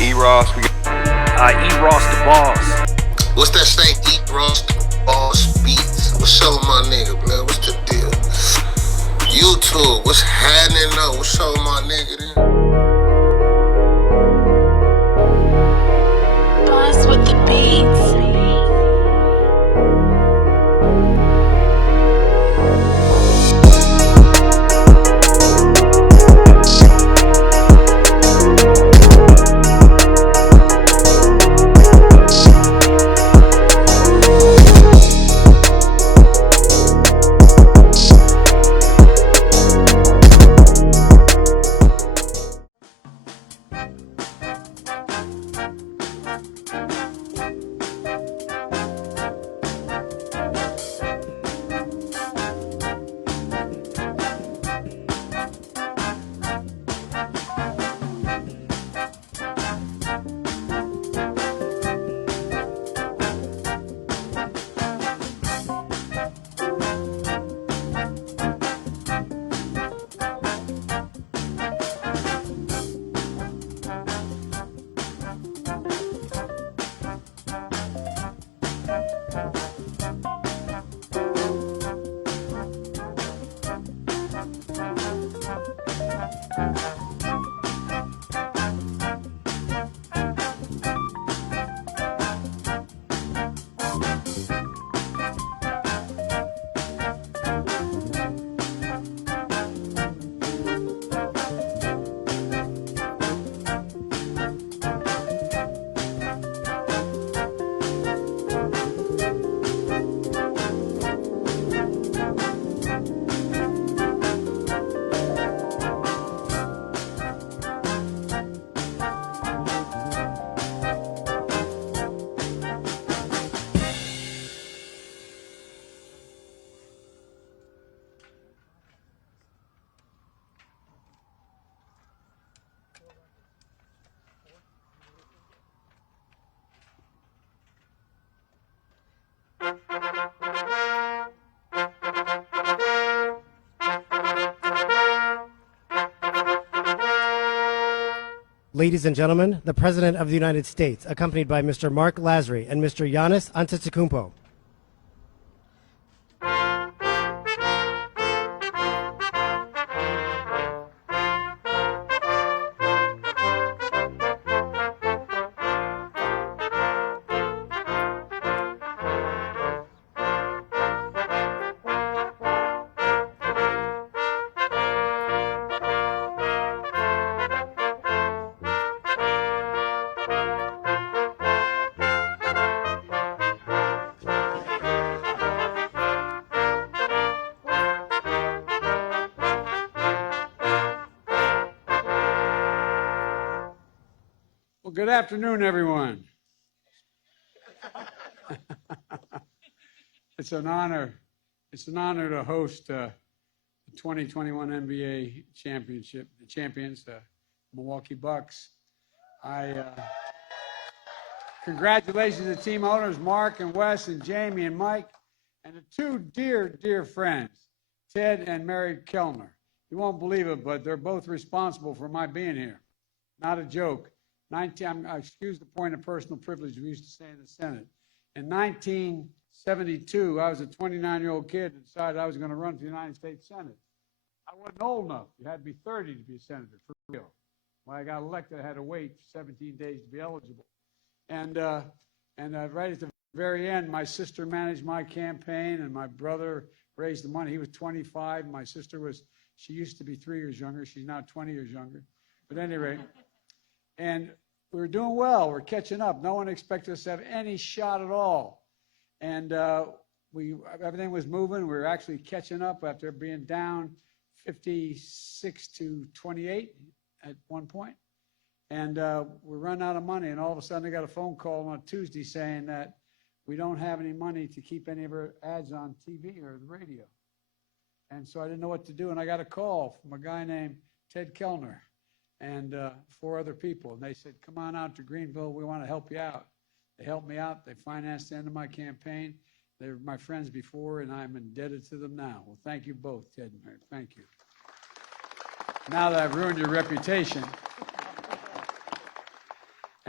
got E-Ross. E-Ross the boss. What's that stank? E-Ross the boss beats. What's up, my nigga, man? What's the deal? YouTube, what's happening up? What's up, my nigga? Boss with the beats. Ladies and gentlemen, the President of the United States, accompanied by Mr. Mark Lasry and Mr. Giannis Antetokounmpo. Well, good afternoon, everyone. It's an honor. It's an honor to host the 2021 NBA championship, the champions, the Milwaukee Bucks. Congratulations to team owners, Mark and Wes and Jamie and Mike, and the two dear friends, Ted and Mary Kellner. You won't believe it, but they're both responsible for my being here. Not a joke. Excuse the point of personal privilege we used to say in the Senate. In 1972, I was a 29-year-old kid and decided I was going to run for the United States Senate. I wasn't old enough. You had to be 30 to be a senator, for real. When I got elected, I had to wait 17 days to be eligible. And right at the very end, my sister managed my campaign, and my brother raised the money. He was 25. My sister she used to be 3 years younger. She's now 20 years younger. But at any rate, and we were doing well. We're catching up. No one expected us to have any shot at all. And everything was moving. We were actually catching up after being down 56-28 at one point. And we run out of money. And all of a sudden, I got a phone call on Tuesday saying that we don't have any money to keep any of our ads on TV or the radio. And so I didn't know what to do. And I got a call from a guy named Ted Kellner and 4 other people. And they said, come on out to Greenville. We want to help you out. They helped me out. They financed the end of my campaign. They were my friends before, and I'm indebted to them now. Well, thank you both, Ted and Mary. Thank you. Now that I've ruined your reputation.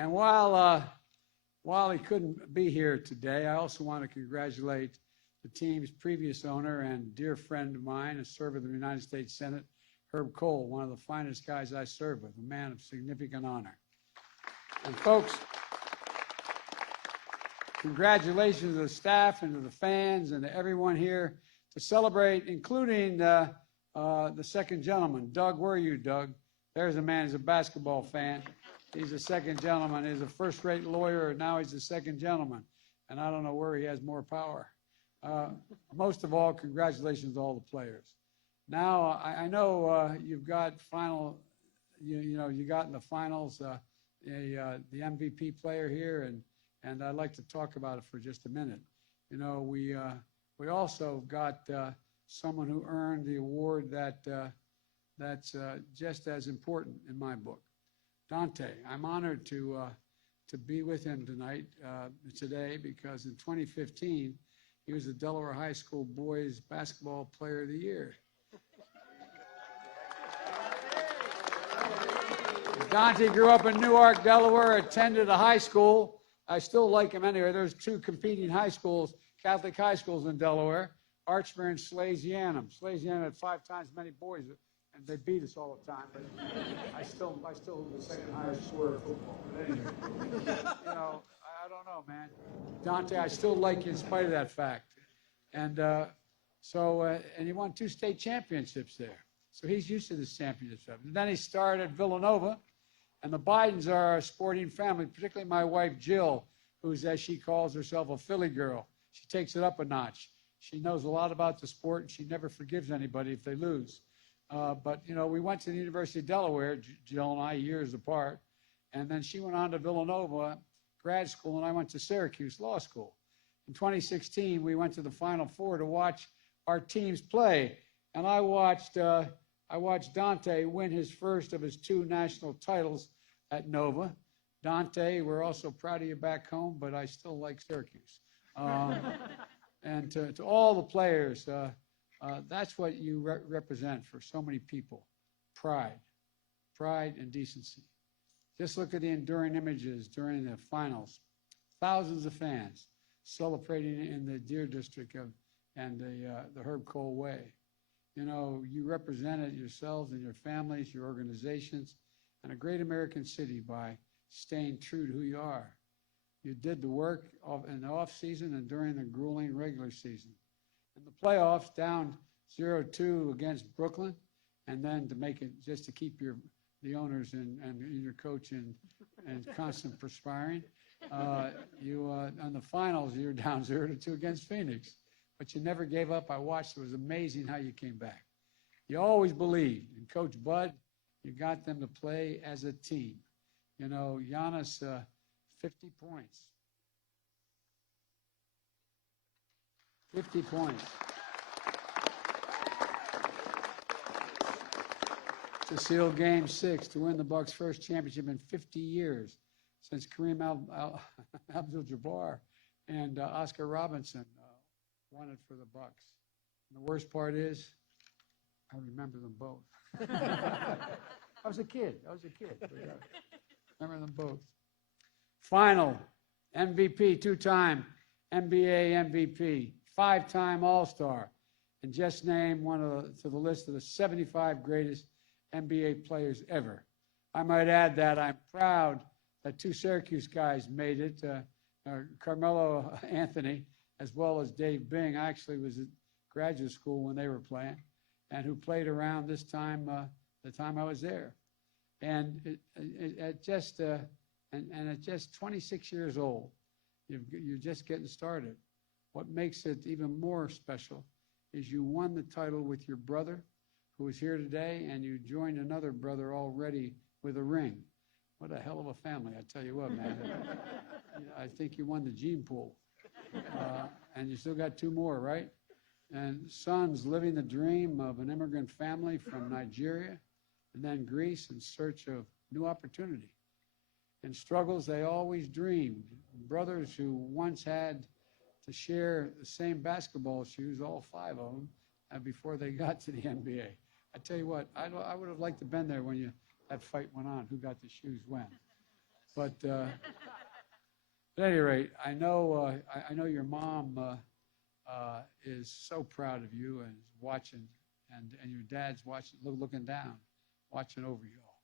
And while he couldn't be here today, I also want to congratulate the team's previous owner and dear friend of mine, a server of the United States Senate, Herb Kohl, one of the finest guys I served with, a man of significant honor. And folks, congratulations to the staff and to the fans and to everyone here to celebrate, including the second gentleman. Doug, where are you, Doug? There's a man who's a basketball fan. He's a second gentleman. He's a first-rate lawyer, and now he's a second gentleman. And I don't know where he has more power. Most of all, congratulations to all the players. Now, I know you've got you got in the finals the MVP player here, and I'd like to talk about it for just a minute. You know, we also got someone who earned the award that's just as important in my book, Donte. I'm honored to be with him today, because in 2015 he was the Delaware High School Boys Basketball Player of the Year. Donte grew up in Newark, Delaware, attended a high school. I still like him anyway. There's two competing high schools, Catholic high schools in Delaware, Archmere and Slasianum. Slasianum had 5 times as many boys, and they beat us all the time. But I still the second highest scorer of football. But anyway, you know, I don't know, man. Donte, I still like you in spite of that fact. And and he won 2 state championships there. So he's used to this championship. And then he started at Villanova. And the Bidens are a sporting family, particularly my wife, Jill, who's, as she calls herself, a Philly girl. She takes it up a notch. She knows a lot about the sport, and she never forgives anybody if they lose. But, you know, we went to the University of Delaware, Jill and I, years apart. And then she went on to Villanova grad school, and I went to Syracuse Law School. In 2016, we went to the Final Four to watch our teams play. And I watched Donte win his first of his 2 national titles at Nova. Donte, we're also proud of you back home, but I still like Syracuse. And to all the players, that's what you represent for so many people. Pride and decency. Just look at the enduring images during the finals. Thousands of fans celebrating in the Deer District and the Herb Kohl Way. You know, you represented yourselves and your families, your organizations, and a great American city by staying true to who you are. You did the work in the off season and during the grueling regular season. In the playoffs, down 0-2 against Brooklyn, and then to make it, just to keep the owners and your coach in constant perspiring. On the finals, you were down 0-2 against Phoenix. But you never gave up. I watched. It was amazing how you came back. You always believed. And Coach Bud, you got them to play as a team. You know, Giannis, 50 points. 50 points. To seal Game 6, to win the Bucks' first championship in 50 years, since Kareem Abdul-Jabbar and Oscar Robinson won it for the Bucks. And the worst part is, I remember them both. I was a kid. Remember them both. Final MVP, 2-time NBA MVP, 5-time All-Star, and just named to the list of the 75 greatest NBA players ever. I might add that I'm proud that 2 Syracuse guys made it, Carmelo Anthony, as well as Dave Bing. I actually was at graduate school when they were playing, and who played around this time, the time I was there. And at just 26 years old, you're just getting started. What makes it even more special is you won the title with your brother, who is here today, and you joined another brother already with a ring. What a hell of a family, I tell you what, man. I think you won the gene pool. And you still got 2 more, right? And sons living the dream of an immigrant family from Nigeria and then Greece in search of new opportunity. In struggles, they always dreamed. Brothers who once had to share the same basketball shoes, all 5 of them, before they got to the NBA. I tell you what, I would have liked to have been there when that fight went on, who got the shoes when. But at any rate, I know your mom is so proud of you and is watching, and your dad's watching, looking down, watching over you all.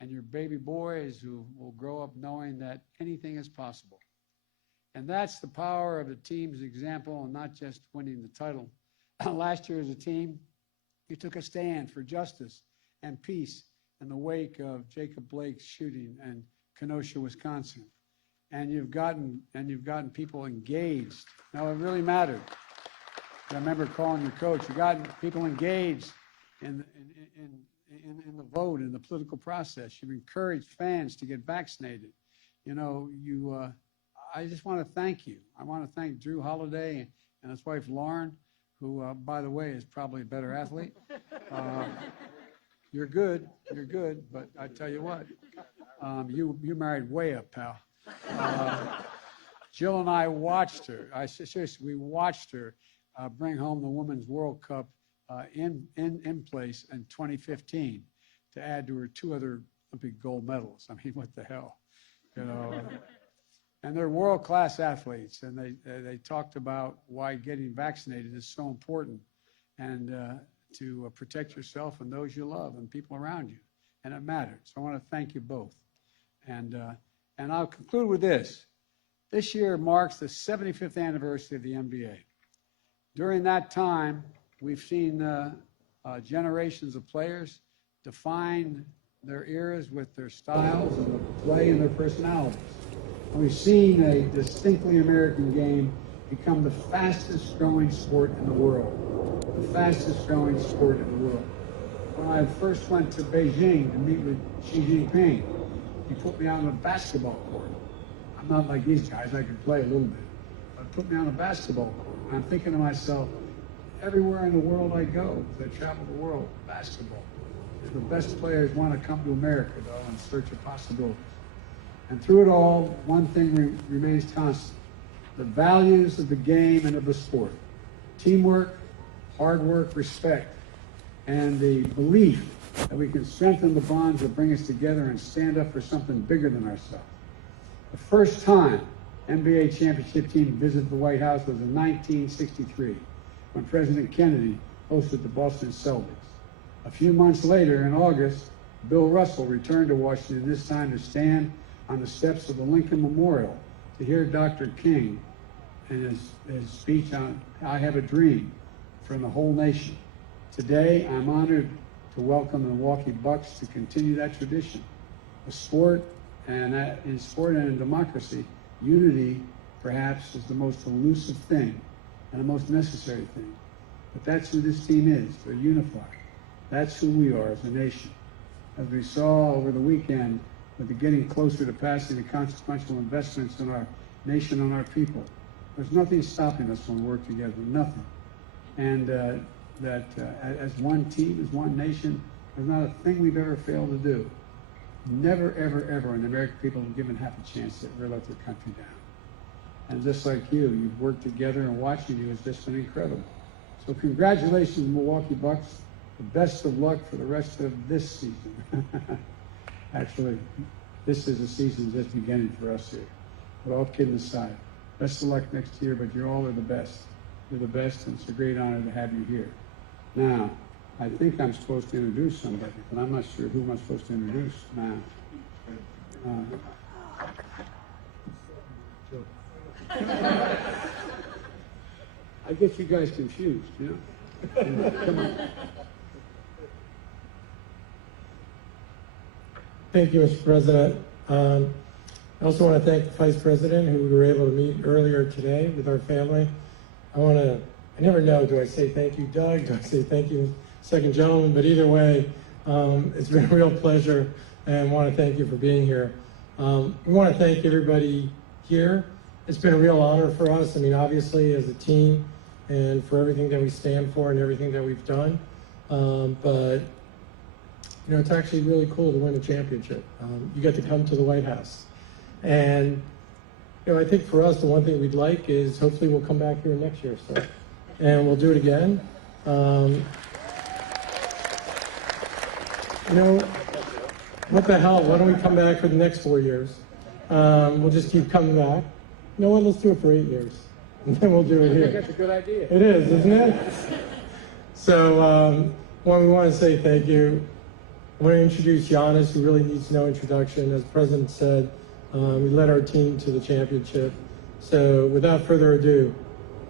And your baby boys who will grow up knowing that anything is possible. And that's the power of the team's example and not just winning the title. Last year as a team, you took a stand for justice and peace in the wake of Jacob Blake's shooting in Kenosha, Wisconsin. And you've gotten people engaged. Now it really mattered. I remember calling your coach. You got people engaged in the vote, in the political process. You've encouraged fans to get vaccinated. You know, I just want to thank you. I want to thank Jrue Holiday and his wife Lauren, who, by the way, is probably a better athlete. You're good, but I tell you what, you married way up, pal. Jill and I watched her. Seriously, we watched her bring home the Women's World Cup in place in 2015 to add to her 2 other Olympic gold medals. I mean, what the hell, you know? And they're world-class athletes, and they talked about why getting vaccinated is so important, and to protect yourself and those you love and people around you, and it matters. So I want to thank you both, and I'll conclude with this. This year marks the 75th anniversary of the NBA. During that time, we've seen generations of players define their eras with their styles and the play and their personalities. We've seen a distinctly American game become the fastest growing sport in the world. The fastest growing sport in the world. When I first went to Beijing to meet with Xi Jinping, he put me on a basketball court. I'm not like these guys, I can play a little bit. But put me on a basketball court. And I'm thinking to myself, everywhere in the world I go, as I travel the world, basketball. The best players want to come to America, though, in search of possibilities. And through it all, one thing remains constant. The values of the game and of the sport. Teamwork, hard work, respect, and the belief that we can strengthen the bonds that bring us together and stand up for something bigger than ourselves. The first time NBA championship team visited the White House was in 1963, when President Kennedy hosted the Boston Celtics. A few months later, in August, Bill Russell returned to Washington, this time to stand on the steps of the Lincoln Memorial to hear Dr. King and his speech on I Have a Dream from the whole nation. Today, I'm honored to welcome the Milwaukee Bucks to continue that tradition. In sport and in democracy, unity, perhaps, is the most elusive thing and the most necessary thing. But that's who this team is. They're unified. That's who we are as a nation. As we saw over the weekend, with the getting closer to passing the consequential investments in our nation and our people, there's nothing stopping us when we work together, nothing. And as one team, as one nation, there's not a thing we've ever failed to do. Never, ever, ever, and the American people have given half a chance to ever let their country down. And just like you've worked together, and watching you has just been incredible. So congratulations, Milwaukee Bucks. The best of luck for the rest of this season. Actually, this is a season just beginning for us here. But all kidding aside, best of luck next year, but you all are the best. You're the best, and it's a great honor to have you here. Now, I think I'm supposed to introduce somebody, but I'm not sure who am I supposed to introduce now. I get you guys confused, you know? Come on. Thank you, Mr. President. I also want to thank the Vice President, who we were able to meet earlier today with our family. I never know, do I say thank you, Doug? Do I say thank you, second gentleman? But either way, it's been a real pleasure, and I want to thank you for being here. We want to thank everybody here. It's been a real honor for us, I mean, obviously, as a team, and for everything that we stand for and everything that we've done. But you know, it's actually really cool to win a championship. You get to come to the White House. And, you know, I think for us, the one thing we'd like is hopefully we'll come back here next year. So, and we'll do it again. You know, what the hell? Why don't we come back for the next 4 years? We'll just keep coming back. You know what? Let's do it for 8 years, and then we'll do it here. I think that's a good idea. It is, isn't it? So, we want to say thank you. I want to introduce Giannis, who really needs no introduction. As the president said, we led our team to the championship. So, without further ado,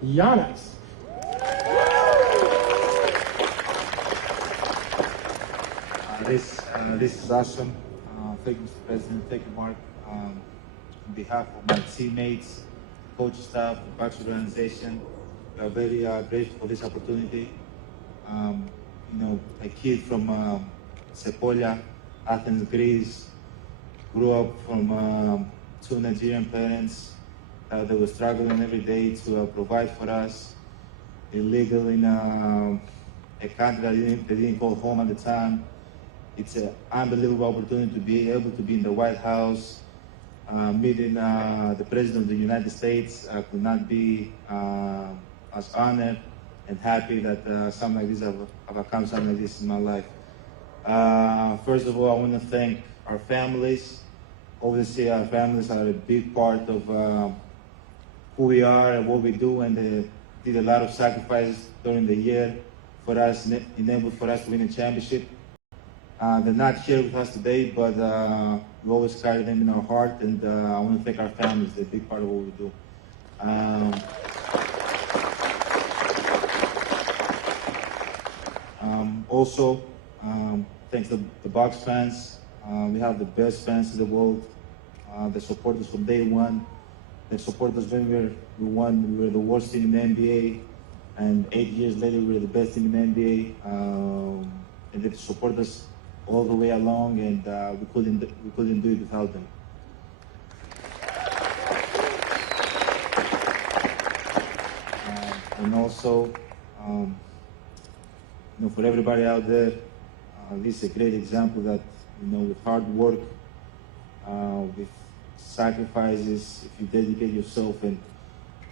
Giannis. This is awesome. Thank you, Mr. President. Thank you, Mark. On behalf of my teammates, coach staff, the Bucks organization, we are very grateful for this opportunity. A kid from Sepolia, Athens, Greece, grew up from two Nigerian parents. They were struggling every day to provide for us. Illegal in a country that they didn't call home at the time. It's an unbelievable opportunity to be able to be in the White House, meeting the President of the United States. I could not be as honored and happy that something like this I've accomplished something like this in my life. First of all, I want to thank our families. Obviously, our families are a big part of who we are and what we do, and they did a lot of sacrifices during the year for us, enabled for us to win a championship. They're not here with us today, but we always carry them in our heart, and I want to thank our families. They're a big part of what we do. Also, thanks to the Bucks fans. We have the best fans in the world. They support us from day one. They support us when we won. We were the worst team in the NBA, and 8 years later, we were the best team in the NBA. And they support us all the way along, and we couldn't do it without them. And also, for everybody out there, this is a great example that, with hard work, with sacrifices, if you dedicate yourself and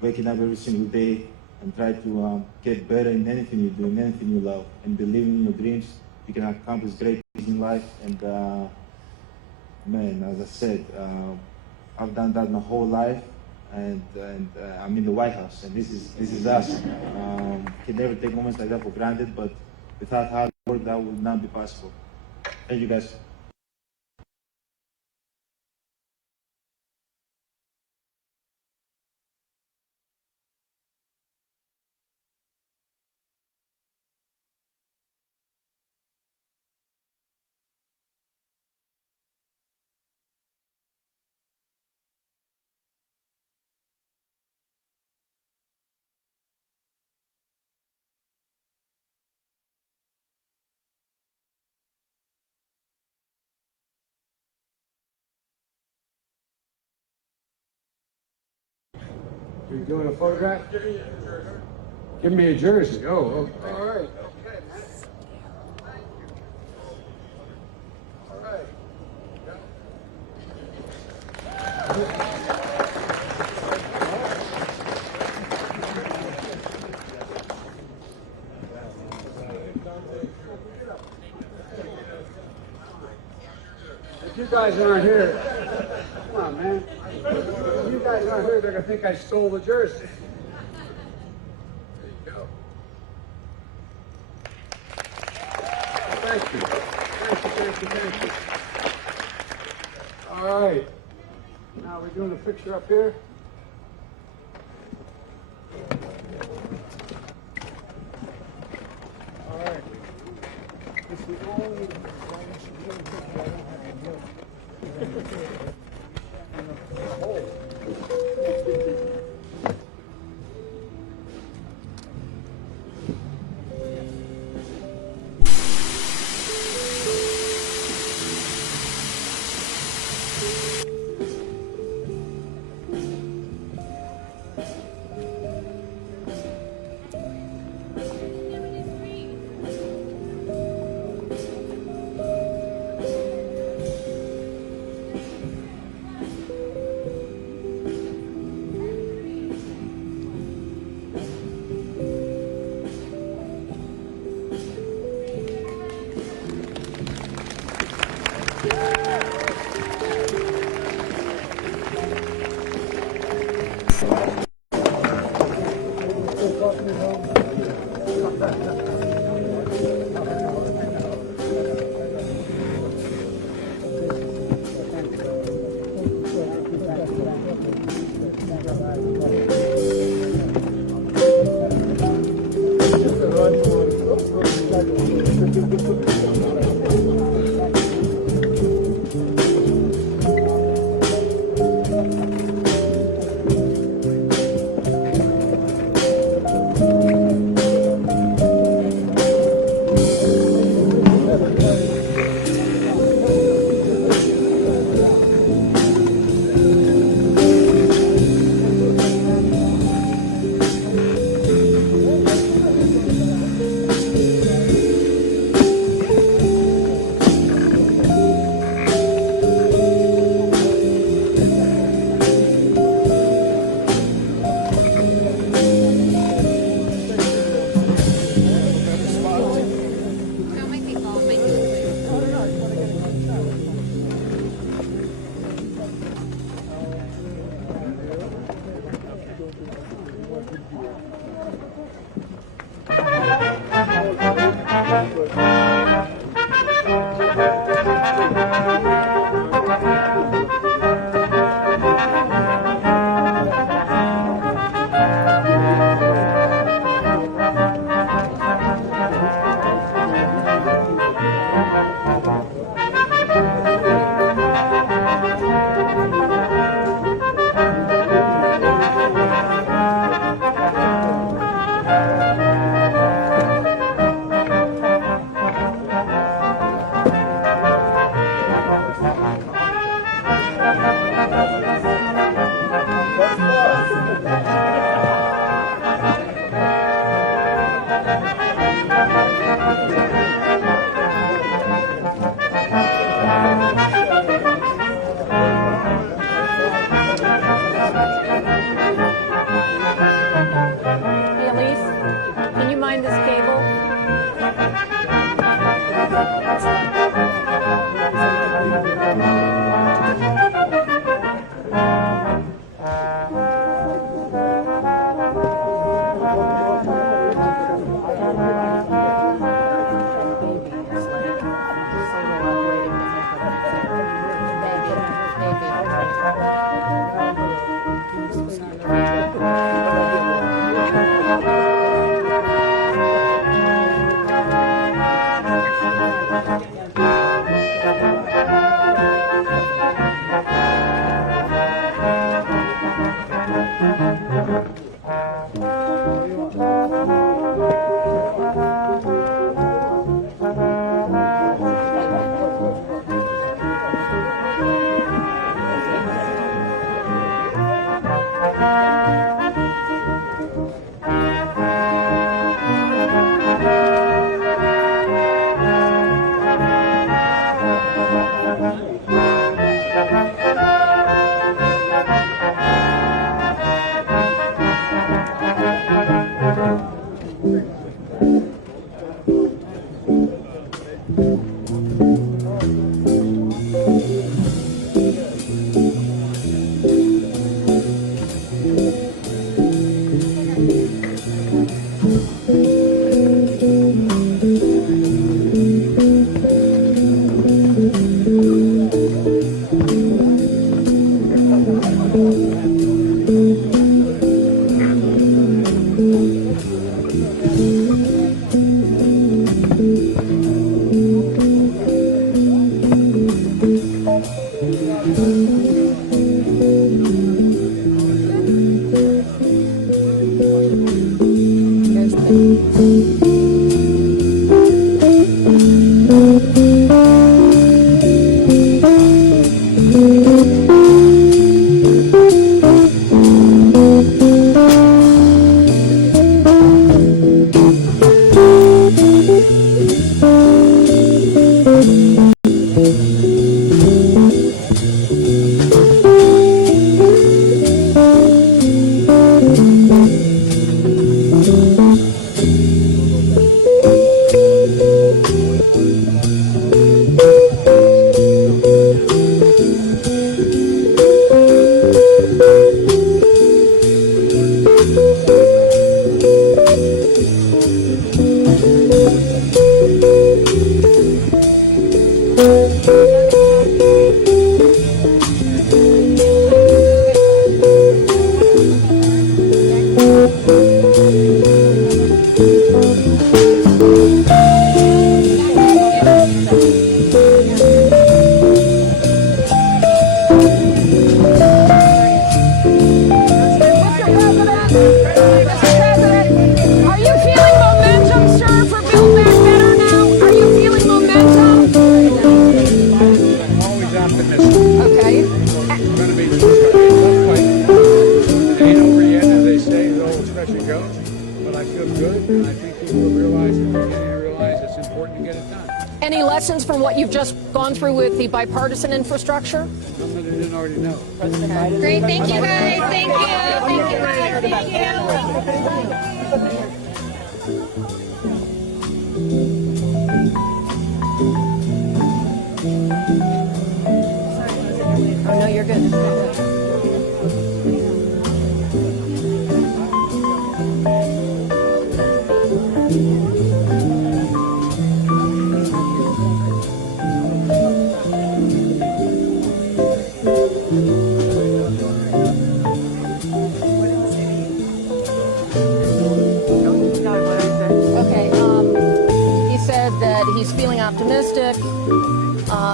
waking up every single day and try to get better in anything you do, in anything you love, and believing in your dreams, you can accomplish great things in life. And man, as I said, I've done that my whole life, and I'm in the White House, and this is awesome. Can never take moments like that for granted, but without hard work, that would not be possible. Thank you, guys. You're doing a photograph? Give me a jersey. Oh, okay. All right. Okay, man. All right. If you guys aren't here, come on, man. If you guys aren't here, they're going to think I stole the jersey. There you go. Thank you. Thank you. All right. Now we're doing a picture up here. All right. This is the only picture I don't have to do. feel good, and I think people will realize and continue to realize it's important to get it done. Any lessons from what you've just gone through with the bipartisan infrastructure? Something they didn't already know. Great, thank you guys. Thank you. Thank you guys. Thank you. Oh, no, you're good. Okay, he said that he's feeling optimistic.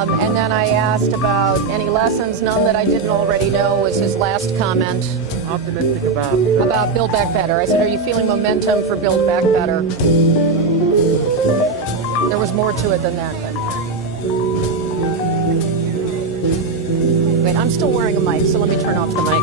And then I asked about any lessons. None that I didn't already know was his last comment. Optimistic about? About Build Back Better. I said, are you feeling momentum for Build Back Better? There was more to it than that. But... Wait, I'm still wearing a mic, so let me turn off the mic.